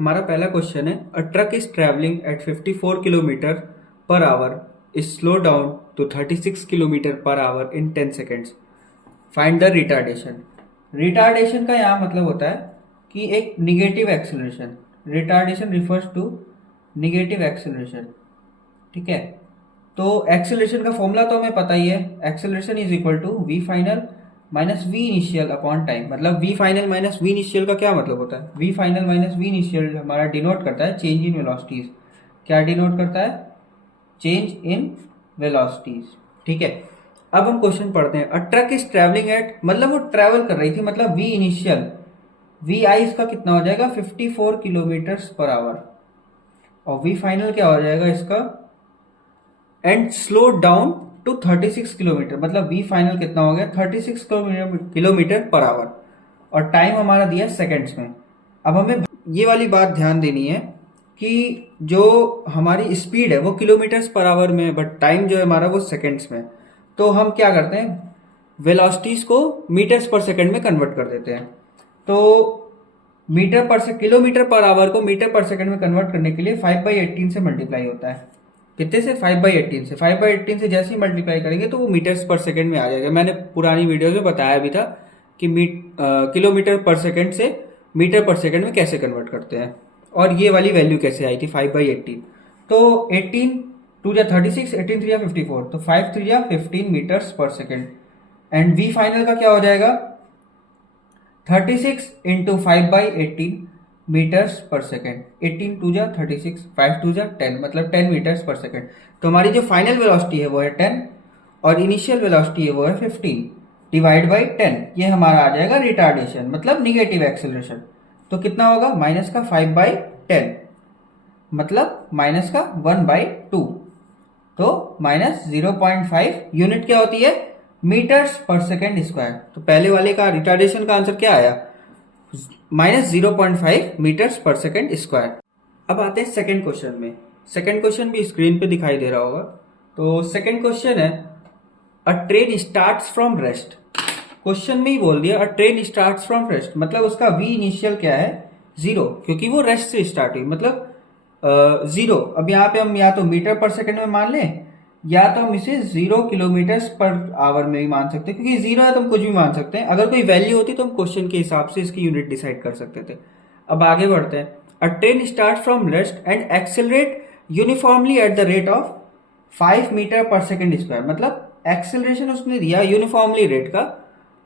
हमारा पहला क्वेश्चन है a truck is travelling at 54 kilometre per hour is slow down to 36 kilometre per hour in 10 seconds. Find the retardation. Retardation का यहाँ मतलब होता है कि एक negative acceleration. Retardation refers to negative acceleration. ठीक है, तो एक्सेलरेशन का फॉर्मूला तो हमें पता ही है। Acceleration is equal to V final minus V initial upon time. मतलब V final minus V initial का क्या मतलब होता है? V final minus V initial हमारा डिनोट करता है चेंज इन वेलोसिटीज। क्या डिनोट करता है? Change in velocities. ठीक है, अब हम क्वेश्चन पढ़ते हैं। A truck is travelling at, मतलब वो ट्रेवल कर रही थी, मतलब वी इनिशियल वी आई इसका कितना हो जाएगा? 54 किलोमीटर पर आवर। और वी फाइनल क्या हो जाएगा इसका? And slow down to 36 kilometre. मतलब वी फाइनल कितना हो गया? 36 किलोमीटर पर आवर। और टाइम हमारा दिया सेकंड्स में। अब हमें ये वाली बात ध्यान देनी है कि जो हमारी स्पीड है वो किलोमीटर्स पर आवर में है, बट टाइम जो है हमारा वो सेकंड्स में। तो हम क्या करते हैं, वेलोसिटीज को मीटर्स पर सेकंड में कन्वर्ट कर देते हैं। तो मीटर पर से किलोमीटर पर आवर को मीटर पर सेकंड में कन्वर्ट करने के लिए 5/18 से मल्टीप्लाई होता है। कितने से? 5/18 से। 5/18 से जैसे ही मल्टीप्लाई करेंगे तो वो मीटर्स पर सेकंड में आ जाएगा। मैंने पुरानी वीडियो में बताया भी था कि किलोमीटर पर सेकंड से मीटर पर सेकंड में कैसे कन्वर्ट करते हैं, और ये वाली वैल्यू कैसे आई थी 5/18। तो 18 टू या 36, 18 3 या 54, तो 5 3 या 15 मीटर्स पर सेकंड। एंड वी फाइनल का क्या हो जाएगा? 36 इंटू 5/18 मीटर्स पर सेकेंड। 18 टू जा 36, 5 टू जा 10, मतलब 10 मीटर्स पर सेकेंड। तो हमारी जो फाइनल वेलोसिटी है वो है 10 और इनिशियल वेलोसिटी है वो है 15 डिवाइड बाई 10। ये हमारा आ जाएगा रिटार्डेशन, मतलब निगेटिव एक्सेलरेशन। तो कितना होगा? माइनस का 5/10, मतलब माइनस का 1/2। तो माइनस 0.5 यूनिट क्या होती है? मीटर्स पर सेकेंड स्क्वायर। तो पहले वाले का रिटार्डेशन का आंसर क्या आया? माइनस 0.5 मीटर्स पर सेकेंड स्क्वायर। अब आते हैं सेकेंड क्वेश्चन में। सेकेंड क्वेश्चन भी स्क्रीन पे दिखाई दे रहा होगा। तो सेकेंड क्वेश्चन है अ train starts from rest. Question में ही बोल दिया अ ट्रेन स्टार्ट्स फ्रॉम रेस्ट, मतलब उसका वी इनिशियल क्या है? 0, क्योंकि वो रेस्ट से स्टार्ट हुई, मतलब 0। अब यहाँ पे हम या तो मीटर पर सेकेंड में मान लें, या तो हम इसे 0 किलोमीटर पर आवर में भी मान सकते हैं, क्योंकि 0 है तो हम कुछ भी मान सकते हैं। अगर कोई वैल्यू होती तो हम क्वेश्चन के हिसाब से इसकी यूनिट डिसाइड कर सकते थे। अब आगे बढ़ते हैं। A train start from rest and accelerate uniformly at the rate of 5 metre per second square. मतलब एक्सेलरेशन उसने दिया यूनिफॉर्मली रेट का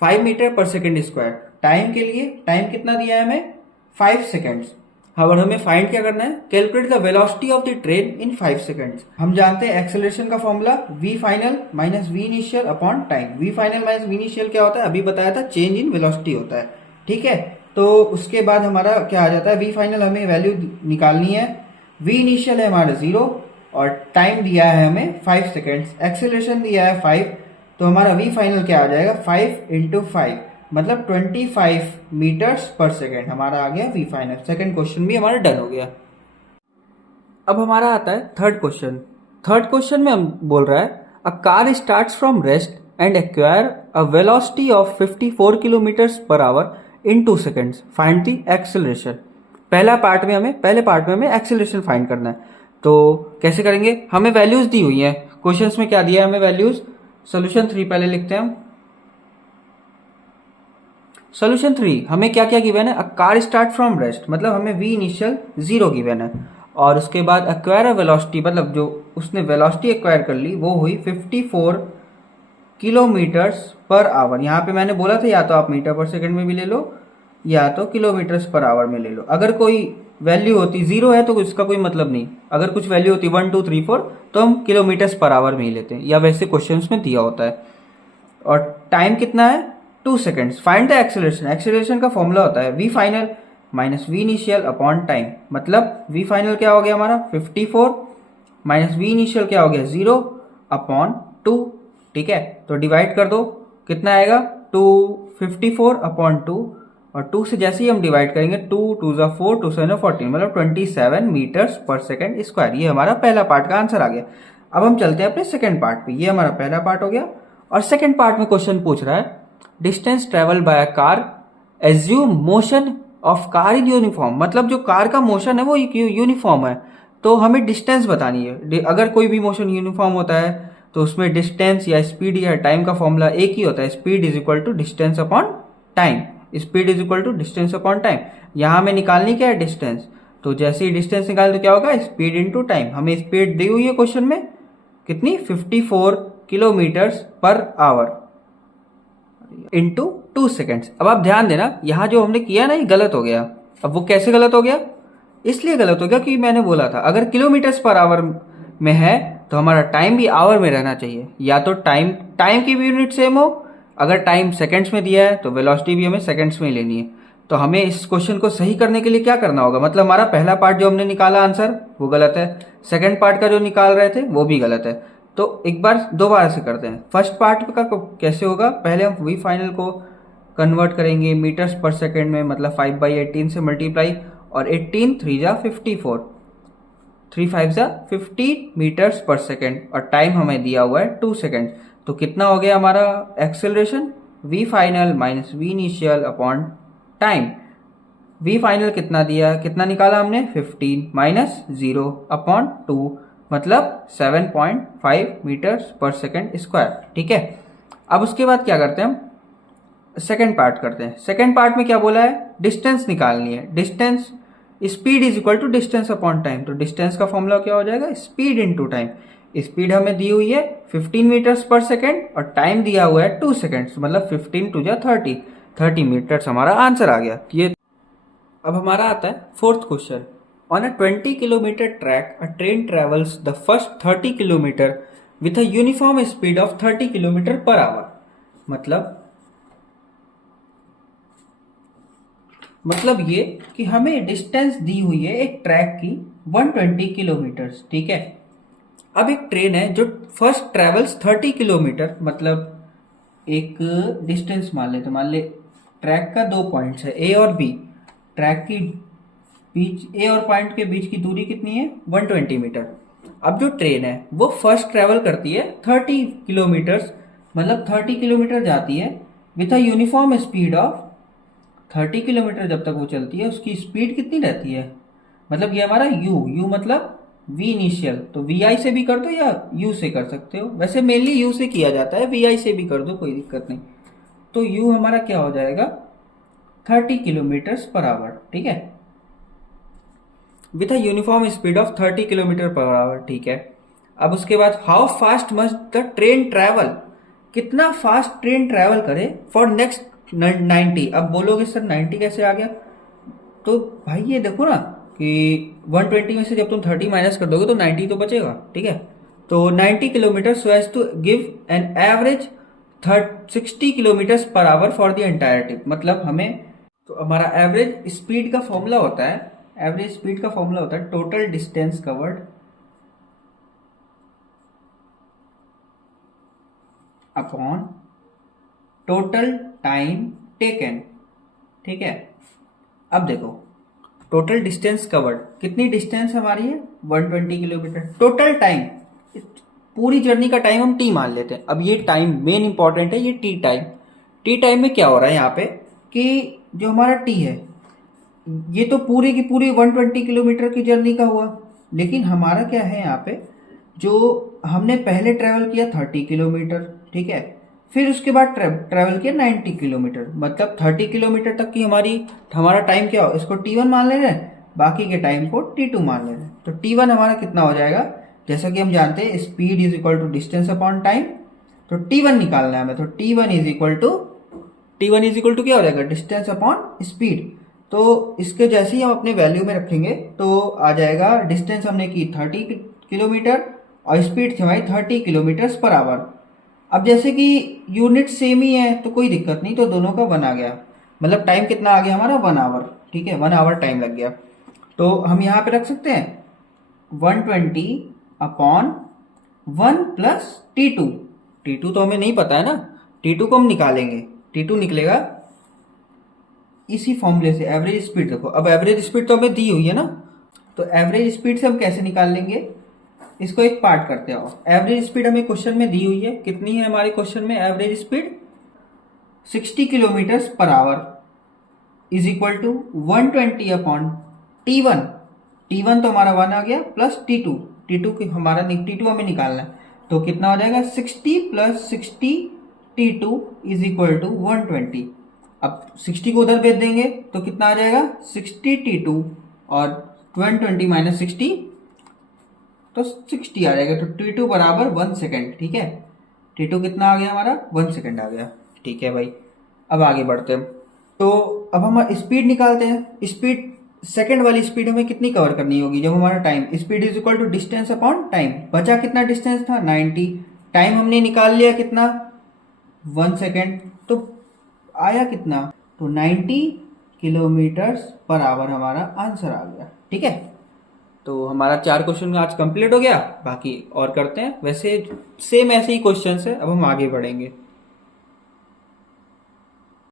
5 metre per second square. Time के लिए टाइम कितना दिया है हमें? 5 सेकेंड्स। और हमें फाइंड क्या करना है? Calculate the velocity of the train in 5 seconds. हम जानते हैं एक्सेलरेशन का formula V final minus V initial upon time. V final minus V initial क्या होता है? अभी बताया था, चेंज इन वेलोसिटी होता है। ठीक है, तो उसके बाद हमारा क्या आ जाता है? वी फाइनल हमें वैल्यू निकालनी है। वी इनिशियल है हमारा 0 और टाइम दिया है हमें 5 सेकेंड्स। एक्सेलरेशन दिया है 5, तो हमारा वी फाइनल क्या आ जाएगा? 5 इंटू 5, मतलब 25 मीटर्स पर सेकेंड हमारा आ गया वी फाइनल। सेकेंड क्वेश्चन भी हमारा डन हो गया। अब हमारा आता है थर्ड क्वेश्चन। थर्ड क्वेश्चन में हम बोल रहा है a car starts from rest and acquire a velocity of 54 kilometres पर hour in 2 seconds. Find the acceleration. पहले पार्ट में हमें एक्सेलरेशन फाइंड करना है। तो कैसे करेंगे? हमें वैल्यूज दी हुई हैं क्वेश्चंस में। क्या दिया है हमें वैल्यूज? सोल्यूशन 3 पहले लिखते हैं हम। सोल्यूशन 3 हमें क्या क्या गिवन है? A car start from rest, मतलब हमें वी इनिशियल 0 गिवन है। और उसके बाद एक्वायर वेलोसिटी, मतलब जो उसने वेलोसिटी एक्वायर कर ली वो हुई 54 किलोमीटर्स पर आवर। यहाँ पे मैंने बोला था या तो आप मीटर पर सेकंड में भी ले लो या तो किलोमीटर्स पर आवर में ले लो। अगर कोई वैल्यू होती 0 है तो इसका कोई मतलब नहीं। अगर कुछ वैल्यू होती 1 2 3 4 तो हम किलोमीटर्स पर आवर में ही लेते हैं, या वैसे क्वेश्चन में दिया होता है। और टाइम कितना है? 2 seconds. Find the acceleration. Acceleration का फॉर्मूला होता है V final minus V initial upon time. मतलब वी फाइनल क्या हो गया हमारा? 54 माइनस वी इनिशियल क्या हो गया? 0 अपॉन 2। ठीक है, तो डिवाइड कर दो, कितना आएगा? 254 अपॉन 2, और 2 से जैसे ही हम डिवाइड करेंगे 2 2 जा 4 2 7 14, मतलब 27 मीटर्स पर सेकेंड स्क्वायर। ये हमारा पहला पार्ट का आंसर आ गया। अब हम चलते हैं अपने सेकेंड पार्ट पे। ये हमारा पहला पार्ट हो गया। और सेकेंड पार्ट में क्वेश्चन पूछ रहा है distance travel by a car assume motion of car in uniform, मतलब जो कार का मोशन है वो यूनिफॉर्म है, तो हमें डिस्टेंस बतानी है। अगर कोई भी मोशन यूनिफॉर्म होता है तो उसमें डिस्टेंस या स्पीड या टाइम का फॉर्मूला एक ही होता है, speed is equal to distance upon time. Speed is equal to distance upon time. यहाँ हमें निकालनी क्या है, डिस्टेंस। तो जैसे ही डिस्टेंस निकाल तो क्या होगा, स्पीड इनटू टाइम। हमें स्पीड दी हुई है क्वेश्चन में कितनी, 54 kilometres per hour into 2 seconds. अब आप ध्यान देना, यहाँ जो हमने किया ना ये गलत हो गया। अब वो कैसे गलत हो गया, इसलिए गलत हो गया कि मैंने बोला था अगर किलोमीटर्स पर आवर में है तो हमारा टाइम भी आवर में रहना चाहिए, या तो टाइम की भी यूनिट सेम हो। अगर टाइम सेकंड्स में दिया है तो वेलोसिटी भी हमें सेकंड्स में ही लेनी है। तो हमें इस क्वेश्चन को सही करने के लिए क्या करना होगा, मतलब हमारा पहला पार्ट जो हमने निकाला आंसर वो गलत है, सेकंड पार्ट का जो निकाल रहे थे वो भी गलत है। तो एक बार दोबारा से करते हैं। फर्स्ट पार्ट का कैसे होगा, पहले हम वी फाइनल को कन्वर्ट करेंगे मीटर्स पर सेकेंड में, मतलब 5/18 से मल्टीप्लाई, और 18 3 जा 54, 3 5 जा 50 मीटर्स पर सेकेंड, और टाइम हमें दिया हुआ है 2 सेकेंड। तो कितना हो गया हमारा acceleration, V final minus V initial upon time. V final कितना दिया, कितना निकाला हमने, 15 माइनस 0 अपॉन 2, मतलब 7.5 मीटर्स पर सेकेंड स्क्वायर। ठीक है, अब उसके बाद क्या करते हैं हम, सेकेंड पार्ट करते हैं। सेकेंड पार्ट में क्या बोला है, डिस्टेंस निकालनी है। Distance, speed is equal to distance upon time. तो डिस्टेंस का फॉर्मूला क्या हो जाएगा, स्पीड इनटू टाइम। स्पीड हमें दी हुई है 15 मीटर्स पर सेकेंड और टाइम दिया हुआ है 2 सेकेंड्स, मतलब 15 2 जा 30 मीटर्स हमारा आंसर आ गया ये। अब हमारा आता है fourth question. On a 20 kilometre track a train travels the first 30 kilometre with a uniform speed of 30 kilometre per our. मतलब ये कि हमें डिस्टेंस दी हुई है एक ट्रैक की 120 किलोमीटर। ठीक है, अब एक ट्रेन है जो फर्स्ट ट्रेवल्स 30 किलोमीटर, मतलब एक डिस्टेंस मान ले, तो मान ले ट्रैक का 2 पॉइंट्स है ए और बी। ट्रैक की बीच, ए और पॉइंट के बीच की दूरी कितनी है, 120 मीटर। अब जो ट्रेन है वो फर्स्ट ट्रेवल करती है 30 किलोमीटर, मतलब 30 किलोमीटर जाती है with a uniform speed of 30 kilometre. जब तक वो चलती है उसकी स्पीड कितनी रहती है, मतलब ये हमारा यू मतलब वी इनिशियल। तो वी आई से भी कर दो या यू से कर सकते हो, वैसे मेनली यू से किया जाता है, वी आई से भी कर दो कोई दिक्कत नहीं। तो यू हमारा क्या हो जाएगा, 30 किलोमीटर पर आवर। ठीक है, with a uniform speed of 30 kilometre per our. ठीक है, अब उसके बाद how fast must the train travel, कितना फास्ट ट्रेन ट्रैवल करे फॉर नेक्स्ट 90। अब बोलोगे सर 90 कैसे आ गया, तो भाई ये देखो ना कि 120 में से जब तुम 30 माइनस कर दोगे तो 90 तो बचेगा। ठीक है, तो 90 kilometre so as to give an average 60 kilometre per hour for the entire trip. मतलब हमें, तो हमारा एवरेज स्पीड का फॉर्मूला होता है, एवरेज स्पीड का फॉर्मूला होता है total distance covered upon total time taken. ठीक है, अब देखो टोटल डिस्टेंस कवर्ड, कितनी डिस्टेंस हमारी है 120 किलोमीटर। टोटल टाइम, पूरी जर्नी का टाइम हम टी मान लेते हैं। अब ये टाइम मेन इंपॉर्टेंट है, ये टी टाइम। टी टाइम में क्या हो रहा है यहाँ पे कि जो हमारा टी है ये तो पूरी की पूरी 120 किलोमीटर की जर्नी का हुआ, लेकिन हमारा क्या है यहाँ पे, जो हमने पहले ट्रेवल किया 30 किलोमीटर। ठीक है, फिर उसके बाद ट्रेवल किया 90 किलोमीटर, मतलब 30 किलोमीटर तक की हमारा टाइम क्या हो, इसको T1 मान ले रहे हैं, बाकी के टाइम को T2 मान ले रहे हैं। तो T1 हमारा कितना हो जाएगा, जैसा कि हम जानते हैं speed is equal to distance upon time, तो T1 निकालना है हमें। तो T1 इज इक्वल टू क्या हो जाएगा, डिस्टेंस अपॉन स्पीड। तो इसके जैसे ही हम अपने वैल्यू में रखेंगे तो आ जाएगा, डिस्टेंस हमने की 30 किलोमीटर और स्पीड थी हमारी 30 किलोमीटर पर आवर। अब जैसे कि यूनिट सेम ही है तो कोई दिक्कत नहीं, तो दोनों का 1 आ गया, मतलब टाइम कितना आ गया हमारा 1 आवर। ठीक है, 1 आवर टाइम लग गया। तो हम यहाँ पे रख सकते हैं 120 अपॉन 1 प्लस T2। T2 तो हमें नहीं पता है ना, T2 को हम निकालेंगे। T2 निकलेगा इसी फॉर्मूले से, एवरेज स्पीड। देखो अब एवरेज स्पीड तो हमें दी हुई है ना, तो एवरेज स्पीड से हम कैसे निकाल लेंगे, इसको एक पार्ट करते हैं। एवरेज स्पीड हमें क्वेश्चन में दी हुई है, कितनी है हमारे क्वेश्चन में average speed, 60 kilometre per hour. Is equal to 120 upon T1। T1 तो हमारा 1 आ गया, प्लस T2। T2 की हमारा T2 हमें निकालना है, तो कितना हो जाएगा 60 plus 60 T2 is equal to 120। अब 60 को उधर भेज देंगे तो कितना आ जाएगा 60 T2 और 120 माइनस 60 तो 60 आ जाएगा। तो T2 बराबर 1 सेकेंड। ठीक है, T2 कितना आ गया हमारा 1 सेकेंड आ गया। ठीक है भाई, अब आगे बढ़ते हैं। तो अब हम स्पीड निकालते हैं। स्पीड, सेकंड वाली स्पीड हमें कितनी कवर करनी होगी, जब हमारा time, speed is equal to distance upon time. बचा कितना डिस्टेंस था 90, टाइम हमने निकाल लिया कितना 1 सेकेंड, तो आया कितना, तो 90 किलोमीटर पर आवर हमारा आंसर आ गया। ठीक है, तो हमारा 4 क्वेश्चन आज कंप्लीट हो गया। बाकी और करते हैं, वैसे सेम ऐसे ही क्वेश्चन है, अब हम आगे बढ़ेंगे।